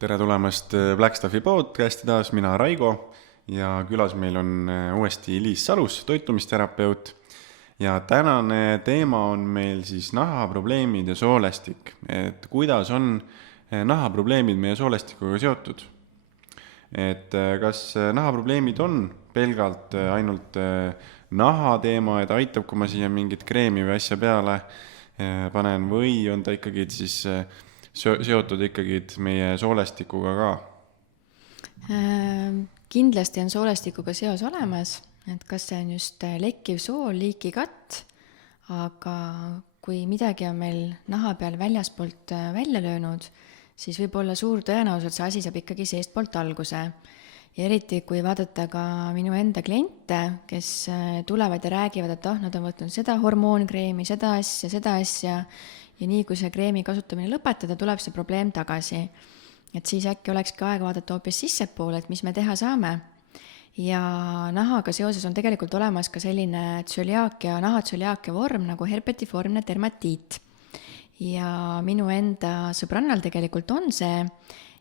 Tere tulemast Blackstaffi podcasti taas, mina Raigo ja külas meil on uuesti Liis Salus, toitumisterapeut. Ja tänane teema on meil siis nahaprobleemid ja soolestik, et kuidas on nahaprobleemid meie soolestikuga seotud. Et kas nahaprobleemid on pelgalt ainult naha teema, et aitab, kui ma siia mingit kreemi või asja peale panen, või on ta ikkagi siis seotud ikkagi meie soolestikuga ka? Kindlasti on soolestikuga seos olemas, et kas see on just lekkiv sool, liikikatt, aga kui midagi on meil naha peal väljaspoolt välja löönud, siis võib olla suur tõenäosus, et see asi saab ikkagi seestpoolt alguse. Ja eriti, kui vaadata ka minu enda kliente, kes tulevad ja räägivad, et nad on võtnud seda hormoonkreemi, seda asja, ja nii kui see kreemi kasutamine lõpetada, tuleb see probleem tagasi. Et siis äkki olekski aega vaadata hoopis sissepoole, et mis me teha saame. Ja nahaga seoses on tegelikult olemas ka selline nahatsöliaakia vorm nagu herpetiformne dermatiit. Ja minu enda sõbrannal tegelikult on see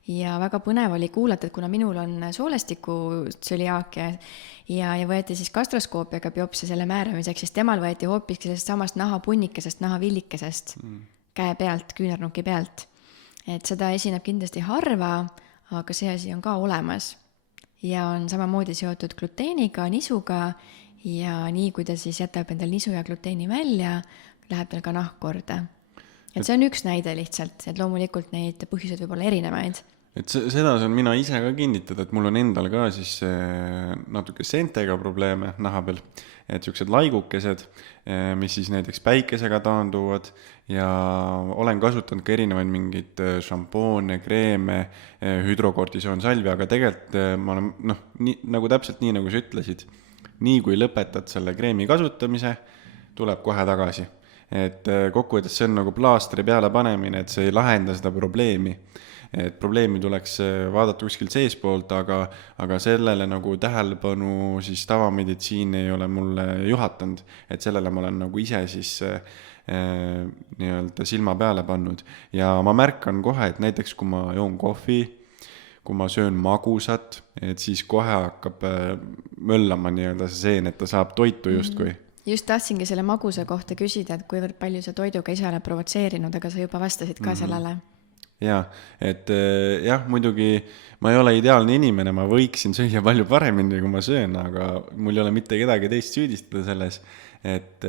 ja väga põnev oli kuulata, et kuna minul on soolestiku tsöliaakia ja võeti siis gastroskoopiaga biopsia selle määramiseks, siis temal võeti hoopis sellest samast nahapunnikesest, nahavillikesest käe pealt, küünarnuki pealt. Et seda esineb kindlasti harva, aga see asi on ka olemas. Ja on samamoodi seotud gluteeniga, nisuga ja nii, kui ta siis jätab endal nisu ja gluteeni välja, läheb tal ka nahk korda. Et see on üks näide lihtsalt, et loomulikult neid põhjuseid võib olla erinevaid. Et seda saan mina ise ka kinnitada, et mul on endal ka siis natuke seentega probleeme naha peal, et siuksed laigukesed, mis siis näiteks päikesega taanduvad ja olen kasutanud ka erinevaid mingeid šampoone, kreeme, hüdrokortisoon salvi, aga tegelikult ma olen, nagu täpselt nii, nagu sa ütlesid, nii kui lõpetad selle kreemi kasutamise, tuleb kohe tagasi. Et kokkuvõttes see on nagu plaastri peale panemine, et see ei lahenda seda probleemi. Et probleemi tuleks vaadata kuskilt seespoolt, aga sellele nagu tähelepanu siis tavameditsiin ei ole mulle juhatanud. Et sellele ma olen nagu ise siis nii-öelda silma peale pannud. Ja ma märkan kohe, et näiteks kui ma joon kohvi, kui ma söön magusat, et siis kohe hakkab möllama nii-öelda see seen, et ta saab toitu justkui. Just tahtsingi selle magusa kohta küsida, et kuivõrd palju sa toiduga ise oled provotseerinud, aga sa juba vastasid ka sellele. Jaa, et jah, muidugi ma ei ole ideaalne inimene, ma võiksin süüa palju paremini, kui ma söön, aga mul ei ole mitte kedagi teist süüdistada selles, et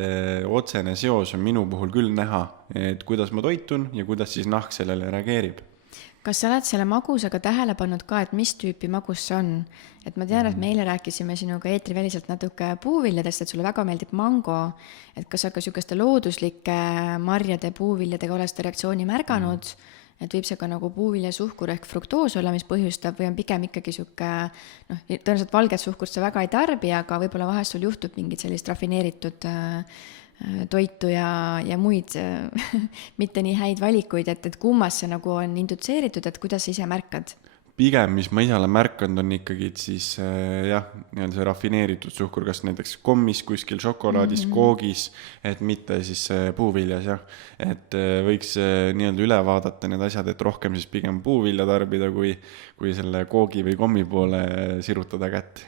otsene seos on minu puhul küll näha, et kuidas ma toitun ja kuidas siis nahk sellele reageerib. Kas sa oled selle magusaga tähele pannud ka, et mis tüüpi magus see on? Et ma tean, et meile rääkisime sinuga eetriväliselt natuke puuviljadest, et sulle väga meeldib mango. Et kas sa ka sükeste looduslike marjade puuviljadega oled seda reaktsiooni märganud? Et võib see ka nagu puuvilja suhkur ehk fruktoos olla, mis põhjustab või on pigem ikkagi tõenäoliselt valget suhkurt sa väga ei tarbi, aga võib-olla vahest sul juhtub mingid sellist rafineeritud toitu ja muid mitte nii häid valikuid, et kummas see nagu on indutseeritud, et kuidas sa ise märkad? Pigem, mis ma ise olen märkanud, on ikkagi siis nii-öelda see rafineeritud suhkur, kas näiteks kommis kuskil šokolaadis, koogis, et mitte siis puuviljas, jah. Et võiks nii-öelda üle vaadata need asjad, et rohkem siis pigem puuvilja tarbida, kui selle koogi või kommi poole sirutada kätt.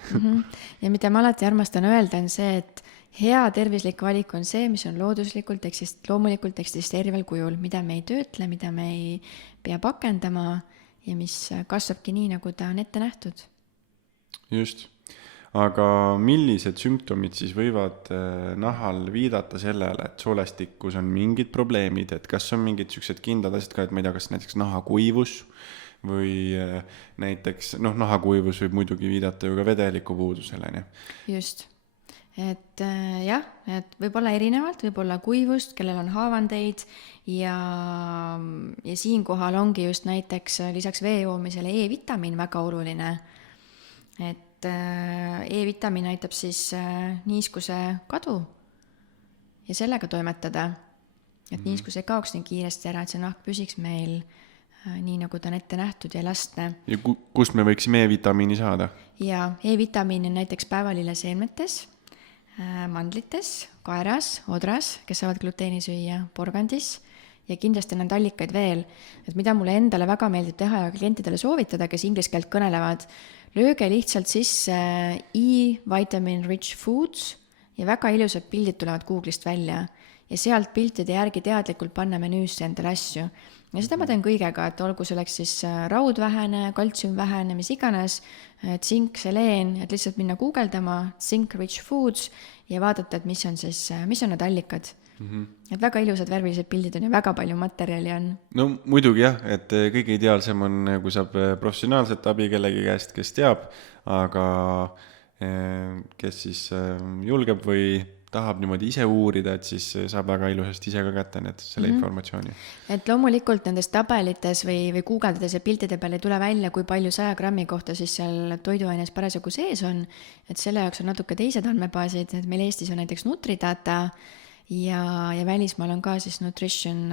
Ja mida ma alati armastan öelda, on see, et hea tervislik valik on see, mis on loomulikult eksisteerival kujul, mida me ei töötle, mida me ei pea pakendama ja mis kasvabki nii, nagu ta on ette nähtud. Just. Aga millised sümptomid siis võivad nahal viidata sellele, et soolestikus on mingid probleemid, et kas on mingid sellised kindlad asjad ka, et ma ei tea, kas näiteks nahakuivus või näiteks, nahakuivus võib muidugi viidata ju ka vedeliku puudusele. Nii. Just. Et jah, et võib olla erinevalt, võib olla kuivust, kellel on haavandeid ja siinkohal ongi just näiteks lisaks vee joomisele E-vitamiin väga oluline. Et E-vitamiin aitab siis niiskuse kadu ja sellega toimetada. Et niiskus ei kaoks nii kiiresti ära, et see nahk püsiks meil nii nagu ta on ette nähtud ja lastne. Ja kust me võiksime E-vitamiini saada? Ja E-vitamiin on näiteks päevalille seemnetes, mandlites, kaeras, odras, kes saavad gluteeni süüa, porgandis ja kindlasti on neid allikaid veel, et mida mulle endale väga meeldib teha ja klientidele soovitada, kes inglise keelt kõnelevad, lööge lihtsalt sisse E-vitamin rich foods ja väga ilusad pildid tulevad Google'ist välja ja sealt piltide järgi teadlikult panna menüüsse endale asju. Ja seda ma teen kõigega, et olgu selleks siis raud vähene, kaltsium vähene, mis iganes, tsink, seleen, et lihtsalt minna guugeldama zinc rich foods ja vaadata, et mis on need allikad. Et väga ilusad värvilised pildid on ja väga palju materjali on. No muidugi jah, et kõige ideaalsem on, kui saab professionaalset abi kellegi käest, kes teab, aga kes siis julgeb või tahab niimoodi ise uurida, et siis saab väga ilusasti ise ka kätte selle informatsiooni. Et loomulikult nendes tabelites või guugeldades ja piltide peal ei tule välja, kui palju 100 grammi kohta siis seal toiduaines parasjagu sees on, et selle jaoks on natuke teised andmebaasid, et meil Eestis on näiteks Nutridata ja välismaal on ka siis Nutrition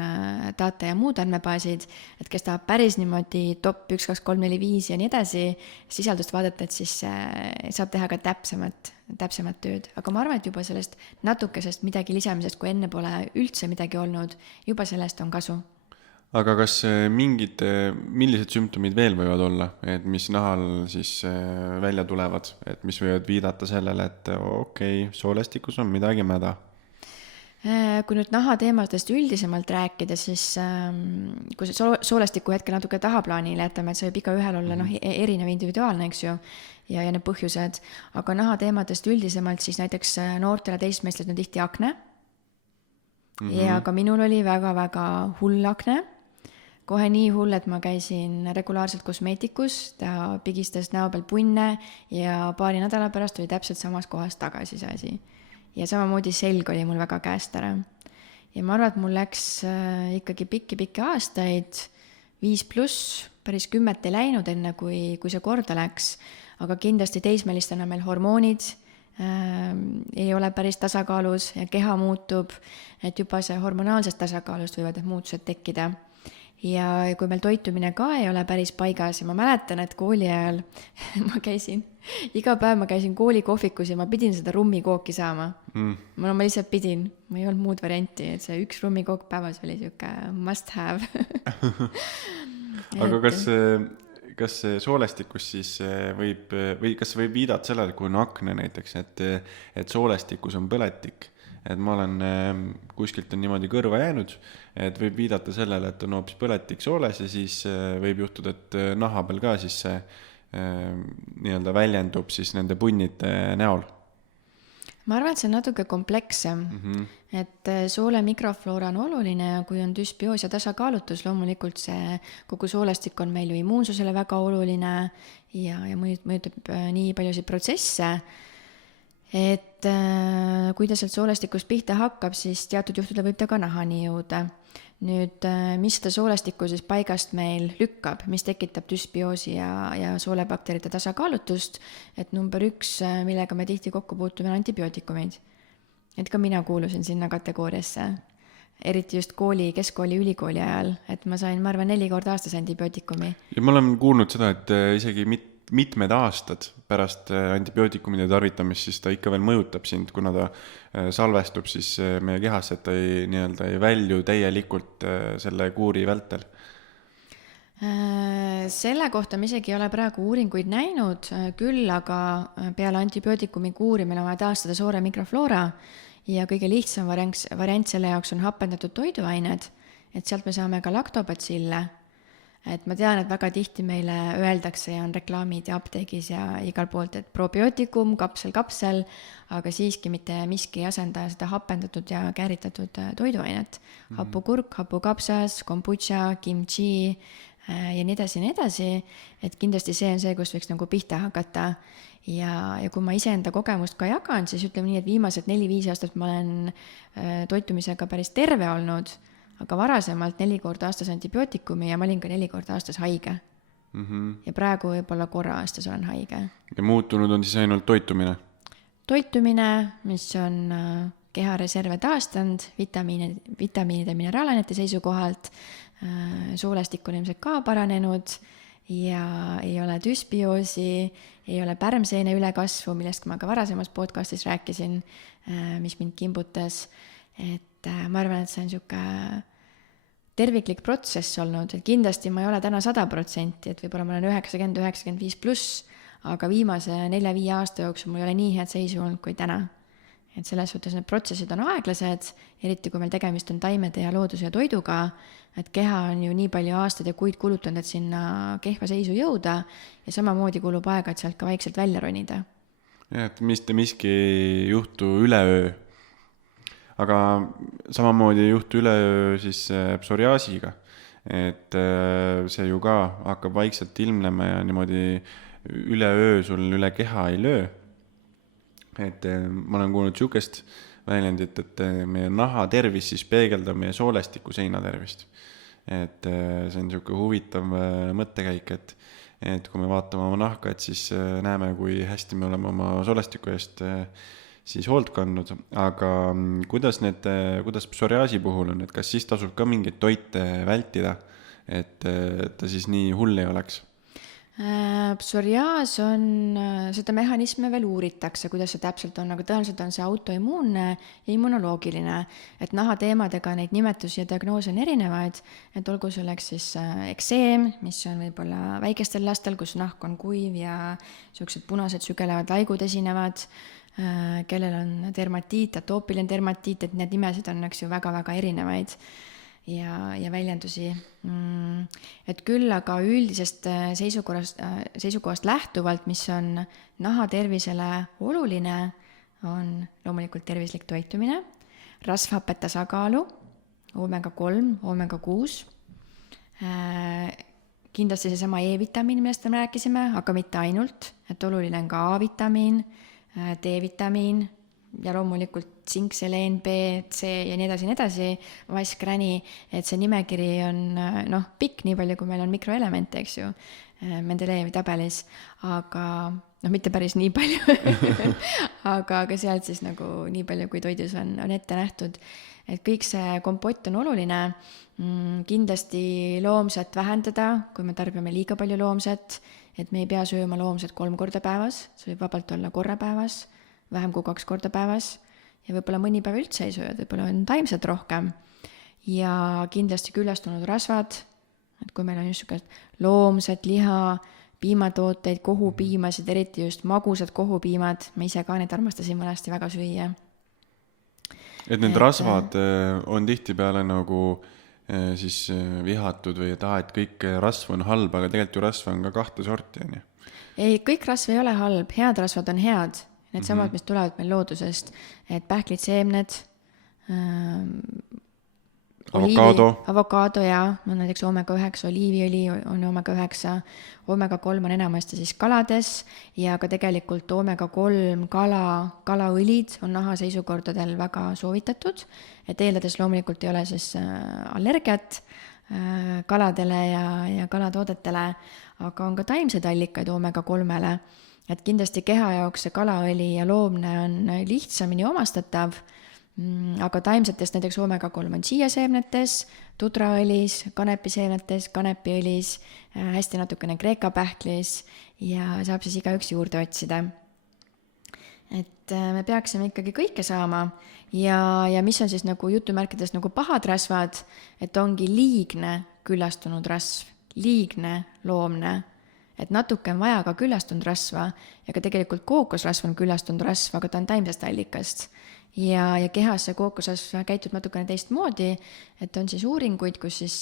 Data ja muud andmebaasid, et kes tahab päris niimoodi top 1, 2, 3, 4, 5 ja nii edasi sisaldust vaadata, et siis saab teha ka täpsemat tööd. Aga ma arvan, et juba sellest natukesest midagi lisamisest, kui enne pole üldse midagi olnud, juba sellest on kasu. Aga kas millised sümptomid veel võivad olla, et mis nahal siis välja tulevad, et mis võivad viidata sellele, et okei, soolestikus on midagi mäda? Kui nüüd nahateemadest üldisemalt rääkida, siis kui see soolestiku hetke natuke tahaplaanile jätame, et see võib iga ühel olla erinev individuaalne, eks ju, ja need põhjused, aga nahateemadest üldisemalt siis näiteks noortele teismeistele on tihti akne ja ka minul oli väga-väga hull akne, kohe nii hull, et ma käisin regulaarselt kosmeetikus, ta pigistas näo peal punne ja paari nädala pärast oli täpselt samas kohas tagasi see asi. Ja samamoodi selg oli mul väga käest ära. Ja ma arvan, et mul läks ikkagi pikki aastaid, 5+, päris 10 ei läinud enne, kui see korda läks. Aga kindlasti teismelistena meil hormoonid ei ole päris tasakaalus ja keha muutub, et juba see hormonaalsest tasakaalust võivad muutused tekkida. Ja kui meil toitumine ka ei ole päris paigas ja ma mäletan, et kooli ajal iga päev ma käisin kooli kohvikus ja ma pidin seda rummikooki saama. Ma lihtsalt pidin, ma ei olnud muud varianti, et see üks rummikook päevas oli siuke must have. Aga kas soolestikus siis kas võib viidata sellele, kui on akne näiteks, et soolestikus on põletik? Et ma olen kuskilt on niimoodi kõrva jäänud, et võib viidata sellele, et on hoopis põletik sooles ja siis võib juhtuda, et naha peal ka siis see nii-öelda väljendub siis nende punnide näol. Ma arvan, et see on natuke komplekssem, et soole mikrofloora on oluline ja kui on düsbioos ja tasakaalutus, loomulikult see kogu soolestik on meil ju immuunsusele väga oluline ja mõjutab nii paljusid protsesse, et kui ta sealt soolestikust pihta hakkab, siis teatud juhtudel võib ta ka nahani jõuda. Nüüd, mis seda soolestikku siis paigast meil lükkab, mis tekitab düsbioosi ja soolebakterite tasakaalutust, et number 1, millega me tihti kokku puutume, on antibiootikumid. Et ka mina kuulusin sinna kategooriasse, eriti just keskkooli, ülikooli ajal, et ma sain, ma arvan, 4 korda aastas antibiootikumi. Ja ma olen kuulnud seda, et isegi mitmed aastad pärast antibiootikumide tarvitamist, siis ta ikka veel mõjutab sind, kuna ta salvestub siis meie kehas, et ta ei välju täielikult selle kuuri vältel. Selle kohta ma isegi ei ole praegu uuringuid näinud, küll aga peale antibiootikumi kuuri meil on vaja taastada soore mikrofloora ja kõige lihtsam variant selle jaoks on hapendatud toiduained, et sealt me saame ka laktobatsille. Et ma tean, et väga tihti meile öeldakse ja on reklaamid ja apteegis ja igal poolt, et probiootikum, kapsel, aga siiski mitte miski ei asenda seda hapendatud ja kääritatud toiduainet. Hapukurk, hapukapsas, kombucha, kimchi ja nii edasi, et kindlasti see on see, kus võiks nagu pihta hakata. Ja kui ma iseenda kogemust ka jagan, siis ütleme nii, et viimased 4-5 aastat ma olen toitumisega päris terve olnud, aga varasemalt 4 korda aastas antibiootikumi ja ma olin ka 4 korda aastas haige. Ja praegu võib-olla korra aastas olen haige. Ja muutunud on siis ainult toitumine? Toitumine, mis on kehareserve taastanud, vitamiinide mineraalainete seisukohalt, soolestik on ilmselt ka paranenud ja ei ole düsbioosi, ei ole pärmseene ülekasvu, millest ma ka varasemas podcastis rääkisin, mis mind kimbutas. Et ma arvan, et see on siuke terviklik protsess olnud, et kindlasti ma ei ole täna 100%, et võib-olla ma olen 90-95+, aga viimase 4-5 aasta jooksul mul ei ole nii head seisu olnud kui täna. Et selles suhtes need protsessid on aeglased, eriti kui meil tegemist on taimede ja looduse ja toiduga, et keha on ju nii palju aastaid ja kuid kulutanud, et sinna kehva seisu jõuda ja samamoodi kulub aega, et sealt ka vaikselt välja ronida. Ja, et miski ei juhtu üleöö. Aga samamoodi ei juhtu üleöö siis psoriaasiga. Et see ju ka hakkab vaikselt ilmnema ja niimoodi üleöö sul üle keha ei löö. Et ma olen kuulnud sihukest väljendit, et meie naha tervis siis peegeldab meie soolestiku seina tervist. Et see on sihuke huvitav mõttekäik, et kui me vaatame oma nahka, et siis näeme, kui hästi me oleme oma soolestiku eest siis hoolt kandnud, aga kuidas psoriaasi puhul on, et kas siis tasub ka mingeid toite vältida, et ta siis nii hull ei oleks? Psoriaas on, seda mehhanisme veel uuritakse, kuidas see täpselt on, aga tõenäoliselt on see autoimmuunne ja immunoloogiline, et nahateemadega neid nimetusi ja diagnoose on erinevaid, et olgu selleks siis ekseem, mis on võib-olla väikestel lastel, kus nahk on kuiv ja sellised punased sügelevad laigud esinevad, kellel on dermatiit, atoopiline dermatiit, et need nimesid on eks ju väga-väga erinevaid ja väljendusi. Et küll aga üldisest seisukohast lähtuvalt, mis on naha tervisele oluline, on loomulikult tervislik toitumine, rasvhapete tasakaalu, omega-3, omega-6, kindlasti seesama E-vitamiin, millest me rääkisime, aga mitte ainult, et oluline on ka A-vitamiin, D-vitamiin ja loomulikult tsink, seleen, B, C ja nii edasi, vask, räni, et see nimekiri on pikk, nii palju, kui meil on mikroelemente, eks ju, Mendelejevi tabelis, aga mitte päris nii palju, aga sealt siis nagu nii palju, kui toidus on ette nähtud, et kõik see kompott on oluline, kindlasti loomset vähendada, kui me tarbime liiga palju loomset, et me ei pea sööma loomset 3 korda päevas, see võib vabalt olla korra päevas, vähem kui 2 korda päevas ja võib-olla mõni päev üldse ei söö, võib-olla on taimset rohkem ja kindlasti küllastunud rasvad, et kui meil on just loomset liha, piimatooteid, kohupiimasid, eriti just magusad kohupiimad, ma ise ka neid armastasin vanasti väga süüa. Et need rasvad on tihtipeale nagu siis vihatud või et kõik rasv on halb, aga tegelikult ju rasv on ka 2 sorti, on ju? Ei, kõik rasv ei ole halb, head rasvad on head. Need samad, mis tulevad meil loodusest, et pähklid, seemned, avokaado ja näiteks omega-9, oliiviõli on omega-9, omega-3 on enamasti siis kalades ja ka tegelikult omega-3 kalaõlid on naha seisukordadel väga soovitatud, et eeldades loomulikult ei ole siis allergiat kaladele ja kalatoodetele, aga on ka taimseid allikaid omega-3-le. Et kindlasti keha jaoks see kalaõli ja loomne on lihtsamini omastatav, aga taimsetest näiteks omega-3 on siiaseemnetes, tudraõlis, kanepiseemnetes, kanepiõlis, hästi natukene kreekapähklis ja saab siis igaüks juurde otsida. Et me peaksime ikkagi kõike saama ja mis on siis nagu jutumärkides nagu pahad rasvad, et ongi liigne küllastunud rasv, liigne loomne, et natuke on vaja ka küllastunud rasva ja ka tegelikult kookosrasv on küllastunud rasv, aga ta on taimsest allikast. Ja kehas see kookosrasv käitub natukene teistmoodi, et on siis uuringuid, kus siis,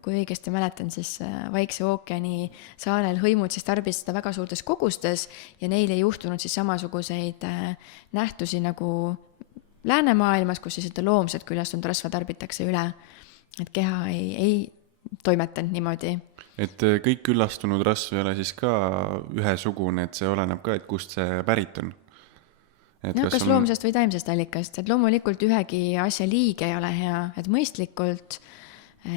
kui õigesti mäletan, siis Vaikse ookeani saarel hõimud siis tarbisid seda väga suurtes kogustes ja neil ei juhtunud siis samasuguseid nähtusi nagu läänemaailmas, kus siis loomset küllastunud rasva tarbitakse üle, et keha ei toimetanud niimoodi. Et kõik küllastunud rasv ei ole siis ka ühesugune, et see oleneb ka, et kust see pärit on? Kas loomsest või taimsest allikast, et loomulikult ühegi asja liig ei ole hea, et mõistlikult,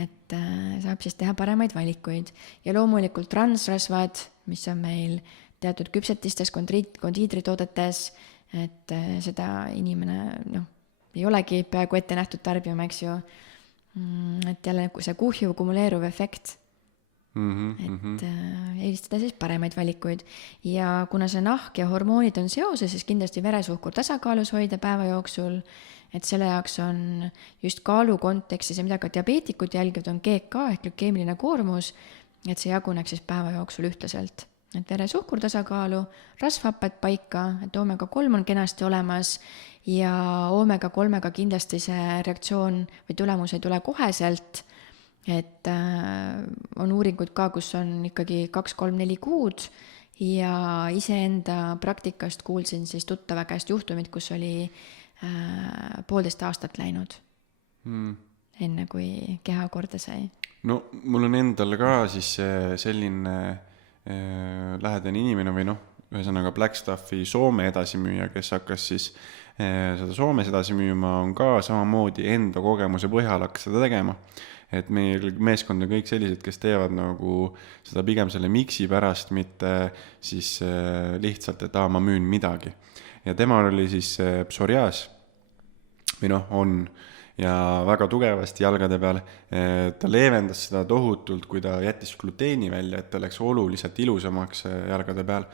et saab siis teha paremaid valikuid. Ja loomulikult transrasvad, mis on meil teatud küpsetistes, kondiitritoodetes, et seda inimene ei olegi peaaegu ette nähtud tarbima, eks ju. Et jälle see kuhju kumuleeruv efekt. Et eelistada siis paremaid valikuid. Ja kuna see nahk ja hormoonid on seoses, siis kindlasti veresuhkur tasakaalus hoida päeva jooksul, et selle jaoks on just kaalu kontekstis ja mida ka diabeetikud jälgivad, on GK ehk glükeemiline koormus, et see jaguneks siis päeva jooksul ühtlaselt. Et veresuhkur tasakaalu, rasvhapped paika, et oomega-3 on kenasti olemas ja oomega-3-ga kindlasti see reaktsioon või tulemus ei tule koheselt, et on uuringud ka, kus on ikkagi 2-3-4 kuud ja iseenda praktikast kuulsin siis tuttava käest juhtumit, kus oli 1,5 aastat läinud enne kui keha korda sai. No mul on endal ka siis selline lähedane inimene või ühesõnaga Black Stuffi Soome edasimüüja, kes hakkas siis seda Soomes edasi müüma, on ka samamoodi enda kogemuse põhjal hakkas seda tegema. Et meil meeskond on kõik sellised, kes teevad nagu seda pigem selle miksi pärast, mitte siis lihtsalt, et ma müün midagi. Ja temal oli siis psoriaas, või on, ja väga tugevasti jalgade peal. Ta leevendas seda tohutult, kui ta jättis gluteeni välja, et ta läks oluliselt ilusamaks jalgade peal,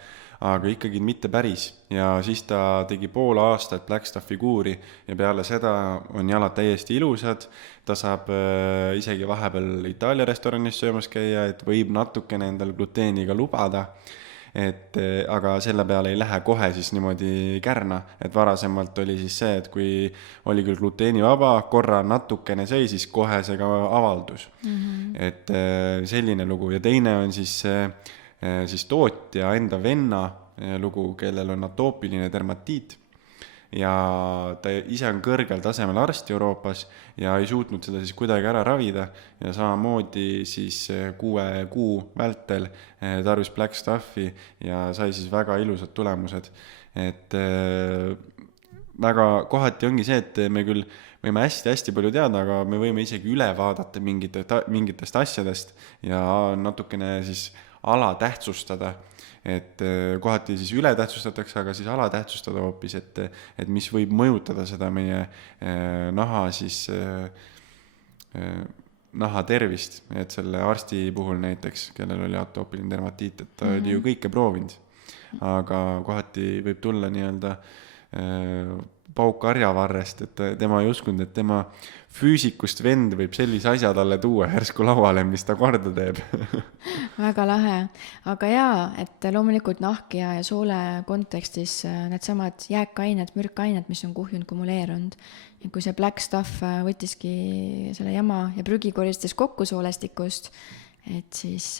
aga ikkagi mitte päris. Ja siis ta tegi 5 aastat Black Stuffi kuuri ja peale seda on jalad täiesti ilusad. Ta saab isegi vahepeal Itaalia restoranis söömas käia, et võib natukene endal gluteeniga lubada. Aga selle peale ei lähe kohe siis niimoodi kärna, et varasemalt oli siis see, et kui oli küll gluteenivaba, korra natukene sõi, siis kohe see ka avaldus. Et selline lugu. Ja teine on siis tootja enda venna lugu, kellel on atoopiline dermatiit ja ta ise on kõrgel tasemel arst Euroopas ja ei suutnud seda siis kuidagi ära ravida ja samamoodi siis 6 kuu vältel tarvis Black Stuffi ja sai siis väga ilusad tulemused. Et väga kohati ongi see, et me küll võime hästi palju teada, aga me võime isegi üle vaadata mingitest asjadest ja natukene siis alatähtsustada. Et kohati siis ületähtsustatakse, aga siis alatähtsustada hoopis, et mis võib mõjutada seda meie naha naha tervist, et selle arsti puhul näiteks, kellel oli atoopiline dermatiit, et ta oli ju kõike proovinud, aga kohati võib tulla nii-öelda pauk harjavarrest, et tema ei uskunud, et tema füüsikust vend võib sellise asja talle tuua järsku lauale, mis ta korda teeb. Väga lahe, aga jaa, et loomulikult nahk ja soole kontekstis need samad jääkained, mürkained, mis on kuhjunud, kumuleerunud. Ja kui see Black Stuff võttiski selle jama ja prügi koristas kokku soolestikust, et siis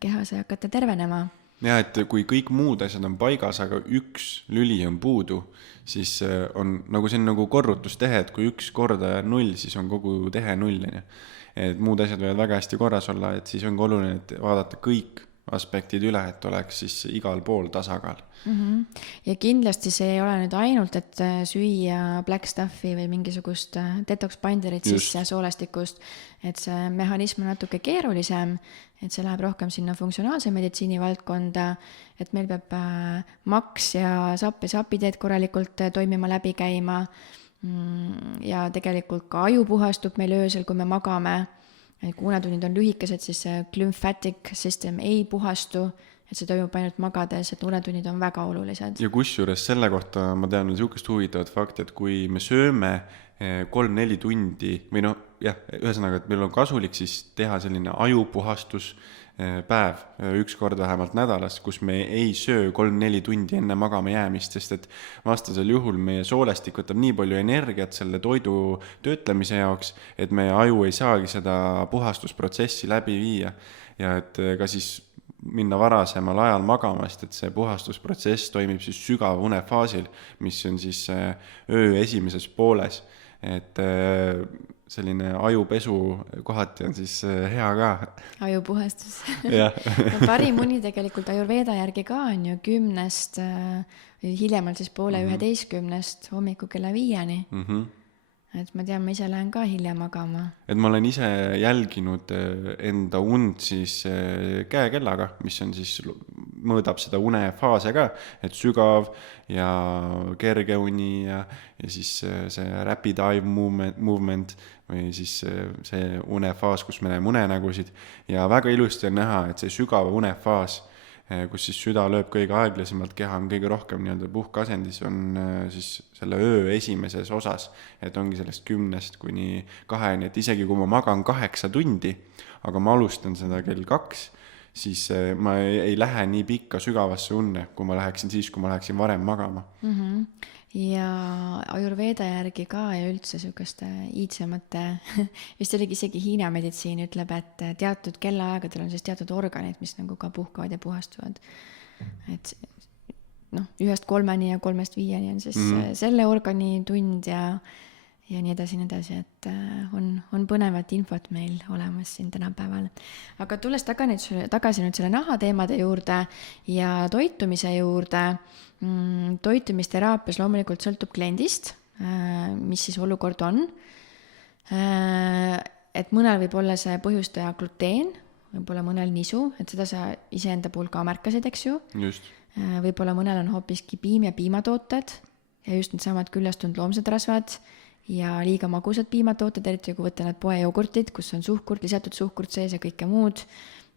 keha sai hakata tervenema. Ja, et kui kõik muud asjad on paigas, aga üks lüli on puudu, siis on nagu see on nagu korrutustehe, et kui 1 korda 0, siis on kogu tehe 0. Et muud asjad võivad väga hästi korras olla, et siis ongi oluline, et vaadata kõik aspektid üle, et oleks siis igal pool tasakaal. Ja kindlasti see ei ole nüüd ainult, et süüa Black Stuffi või mingisugust detox binderit sisse soolestikust, et see mehhanism on natuke keerulisem, et see läheb rohkem sinna funktsionaalse meditsiini valdkonda, et meil peab maks ja sapiteed korralikult toimima, läbi käima ja tegelikult ka aju puhastub meil öösel, kui me magame. Kui unatunnid on lühikesed, siis see lymphatic system ei puhastu, et see toimub ainult magades, et unatunnid on väga olulised. Ja kusjuures selle kohta ma tean niisugust huvitavat fakti, et kui me sööme 3-4 tundi või ühesõnaga, et meil on kasulik siis teha selline ajupuhastus päev 1 kord vähemalt nädalas, kus me ei söö 3-4 tundi enne magama jäämist, sest et vastasel juhul meie soolestik võtab nii palju energiat selle toidu töötlemise jaoks, et meie aju ei saagi seda puhastusprotsessi läbi viia ja et ka siis minna varasemal ajal magama, sest et see puhastusprotsess toimib siis sügav unefaasil, mis on siis öö esimeses pooles, et selline ajupesu kohati on siis hea ka. Ajupuhastus. Ja parim uni tegelikult Ayurveda järgi ka on ju 10-st, hiljemalt siis 10:30 hommiku kella 5-ni. Et ma tean, ma ise lähen ka hilja magama. Et ma olen ise jälginud enda und siis käekellaga, mis on siis mõõdab seda unefaase ka, et sügav ja kerge uni ja siis see rapid eye movement või siis see unefaas, kus me näeme unenägusid ja väga ilusti on näha, et see sügava unefaas, kus siis süda lööb kõige aeglasemalt, keha on kõige rohkem nii-öelda puhkasendis, on siis selle öö esimeses osas, et ongi sellest 10 kuni 2, et isegi kui ma magan 8 tundi, aga ma alustan seda kell 2, siis ma ei lähe nii pikka sügavasse unne, kui ma läheksin siis, kui ma läheksin varem magama. Ja Ayurveda järgi ka ja üldse sihukeste iidsemate, vist oligi isegi Hiina meditsiin ütleb, et teatud kellaaegadel on siis teatud organid, mis nagu ka puhkavad ja puhastuvad. Et 1-3 ja 3-5 on siis selle organi tund ja nii edasi, et on põnevat infot meil olemas siin tänapäeval. Aga tulles tagasi nüüd selle nahateemade juurde ja toitumise juurde, toitumisteraapias loomulikult sõltub kliendist, mis siis olukord on. Et mõnel võib olla see põhjustaja gluteen, võib-olla mõnel nisu, et seda sa iseenda puhul ka märkasid, eks ju. Just. Võib-olla mõnel on hoopiski piim ja piimatooted ja just need samad küljastunud loomsed rasvad ja liiga magusad piimatooted, eriti kui võtta need poejogurtid, kus on suhkurt, lisatud suhkurt sees ja kõike muud.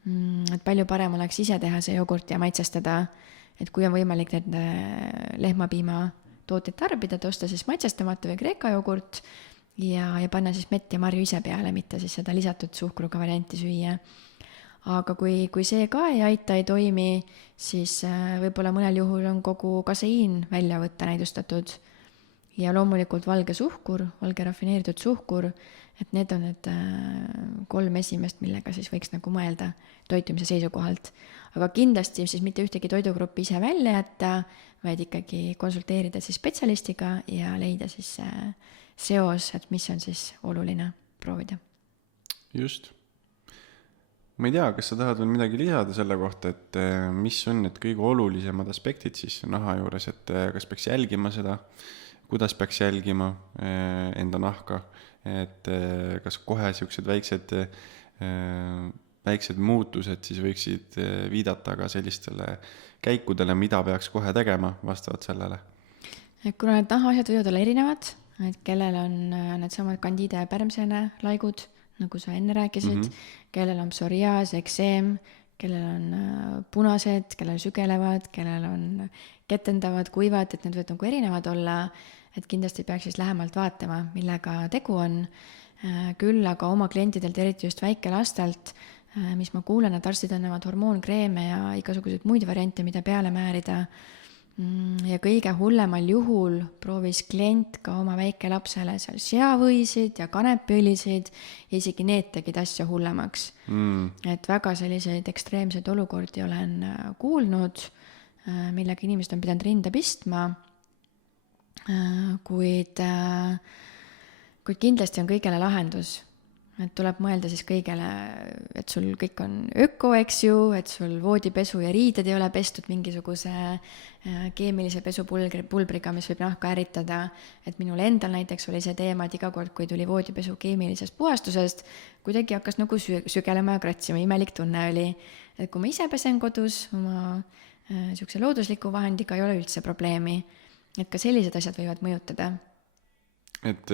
Et palju parem oleks ise teha see jogurt ja maitsestada, et kui on võimalik need lehmapiimatooted tarbida, et osta siis maitsestamata või kreeka jogurt ja panna siis mett ja marju ise peale, mitte siis seda lisatud suhkruga varianti süüa. Aga kui see ka ei aita, ei toimi, siis võib-olla mõnel juhul on kogu kaseiin välja võtta näidustatud ja loomulikult valge suhkur, valge rafineeritud suhkur, et need on need 3 esimest, millega siis võiks nagu mõelda toitumise seisukohalt. Aga kindlasti siis mitte ühtegi toidugruppi ise välja jätta, vaid ikkagi konsulteerida siis spetsialistiga ja leida siis seos, et mis on siis oluline proovida. Just. Ma ei tea, kas sa tahad veel midagi lisada selle kohta, et mis on need kõige olulisemad aspektid siis naha juures, et kas peaks jälgima seda, kuidas peaks jälgima enda nahka, et kas kohe siuksed väiksed muutused siis võiksid viidata ka sellistele käikudele, mida peaks kohe tegema vastavalt sellele. Kuna need nahaasjad võivad olla erinevad, et kellel on need samad kandida ja pärmseene laigud, nagu sa enne rääkisid, kellel on psoriaas, ekseem, kellel on punased, kellel sügelevad, kellel on ketendavad, kuivad, et need võivad nagu erinevad olla, et kindlasti peaks siis lähemalt vaatama, millega tegu on. Küll aga oma klientidelt, eriti just väikelastelt, mis ma kuulen, et arstid annavad hormoonkreeme ja igasuguseid muid variante, mida peale määrida. Ja kõige hullemal juhul proovis klient ka oma väikelapsele seal seavõisid ja kanepiõlisid ja isegi need tegid asja hullemaks. Et väga selliseid ekstreemseid olukordi olen kuulnud, millega inimesed on pidanud rinda pistma, kuid kindlasti on kõigele lahendus. Et tuleb mõelda siis kõigele, et sul kõik on öko, eks ju, et sul voodipesu ja riided ei ole pestud mingisuguse keemilise pesupulbriga, mis võib nahka ärritada. Et minul endal näiteks oli see teema, et iga kord, kui tuli voodipesu keemilisest puhastusest, kuidagi hakkas nagu sügelema ja kratsima, imelik tunne oli. Et kui ma ise pesen kodus oma siukse loodusliku vahendiga, ei ole üldse probleemi. Et ka sellised asjad võivad mõjutada. Et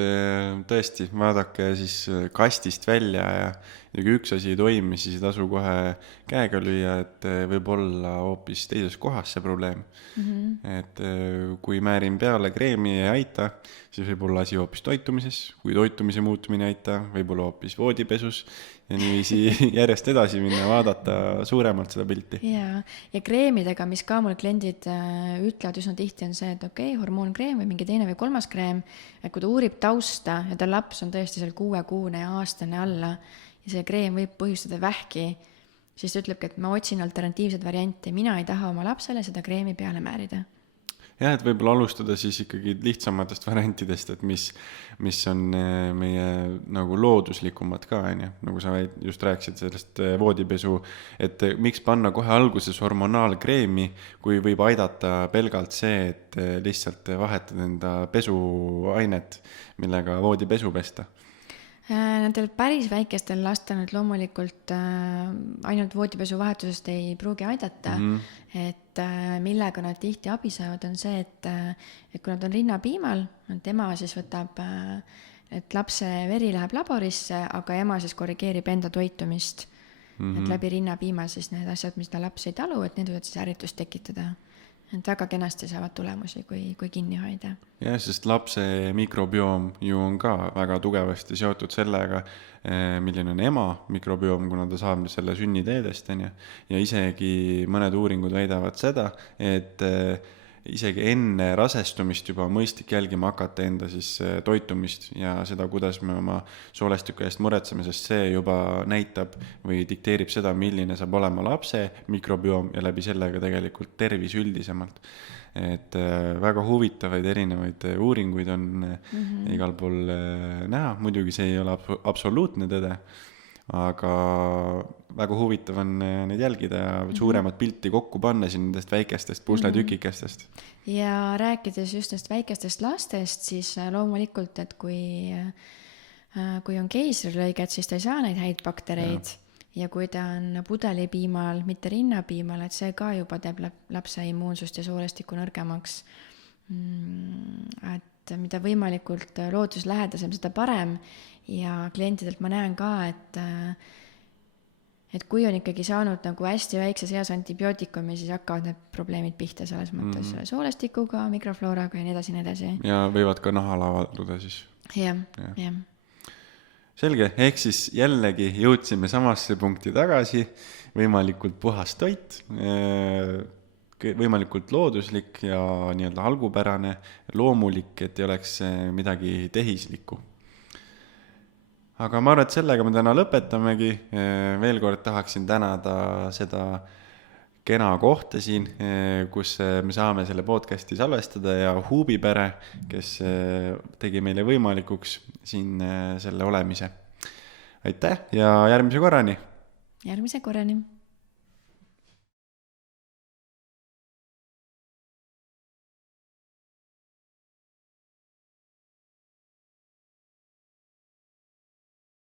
tõesti, vaadake siis kastist välja ja kui üks asi ei toimi, siis ei tasu kohe käega lüüa, et võib olla hoopis teises kohas see probleem. Et kui määrin peale kreemi ei aita, siis võib olla asi hoopis toitumises, kui toitumise muutumine ei aita, võib olla hoopis voodipesus ja niiviisi järjest edasi minna, vaadata suuremalt seda pilti. Ja kreemidega, mis ka mul kliendid ütlevad üsna tihti, on see, et okei, hormoonkreem või mingi teine või kolmas kreem, et kui ta uurib tausta ja ta laps on tõesti seal 6-kuune ja aastane alla ja see kreem võib põhjustada vähki, siis ta ütlebki, et ma otsin alternatiivseid variante, mina ei taha oma lapsele seda kreemi peale määrida. Jah, et võib-olla alustada siis ikkagi lihtsamatest variantidest, et mis on meie nagu looduslikumad ka, nagu sa just rääkisid sellest voodipesu, et miks panna kohe alguses hormonaalkreemi, kui võib aidata pelgalt see, et lihtsalt vahetada enda pesuainet, millega voodipesu pesta. Nendel päris väikestel lastel nüüd loomulikult ainult voodipesu vahetusest ei pruugi aidata, et millega nad tihti abi saavad, on see, et kui nad on rinnapiimal, et ema siis võtab, et lapse veri läheb laborisse, aga ema siis korrigeerib enda toitumist, et läbi rinnapiima siis need asjad, mida laps ei talu, et need võivad siis ärritust tekitada. Et väga kenasti saavad tulemusi, kui kinni hoida. Jah, sest lapse mikrobioom ju on ka väga tugevasti seotud sellega, milline on ema mikrobioom, kuna ta saab selle sünniteedest, ja isegi mõned uuringud väidavad seda, et isegi enne rasestumist juba mõistlik jälgima hakata enda siis toitumist ja seda, kuidas me oma soolestiku eest muretseme, sest see juba näitab või dikteerib seda, milline saab olema lapse mikrobioom ja läbi sellega tegelikult tervis üldisemalt. Et väga huvitavaid erinevaid uuringuid on igal pool näha, muidugi see ei ole absoluutne tõde, aga väga huvitav on neid jälgida ja suuremat pilti kokku panna siin nendest väikestest pusletükikestest. Ja rääkides just nendest väikestest lastest, siis loomulikult, et kui on keisrilõiget, siis ta ei saa neid häid baktereid ja kui ta on pudelipiimal, mitte rinnapiimal, et see ka juba teeb lapse immuunsust ja soolestiku nõrgemaks. Et mida võimalikult looduslähedasem, seda parem. Ja klientidelt ma näen ka, et kui on ikkagi saanud nagu hästi väikses eas antibiootikumi, siis hakkavad need probleemid pihta selles mõttes soolestikuga, mikroflooraga ja nii edasi. Ja võivad ka nahal avalduda siis. Jah. Selge, ehk siis jällegi jõudsime samasse punkti tagasi, võimalikult puhas toit, võimalikult looduslik ja nii-öelda algupärane, loomulik, et ei oleks midagi tehislikku. Aga ma arvan, et sellega me täna lõpetamegi. Veel kord tahaksin tänada seda kena kohta siin, kus me saame selle podcasti salvestada ja Huubipere, kes tegi meile võimalikuks siin selle olemise. Aitäh ja järgmise korrani! Järgmise korrani!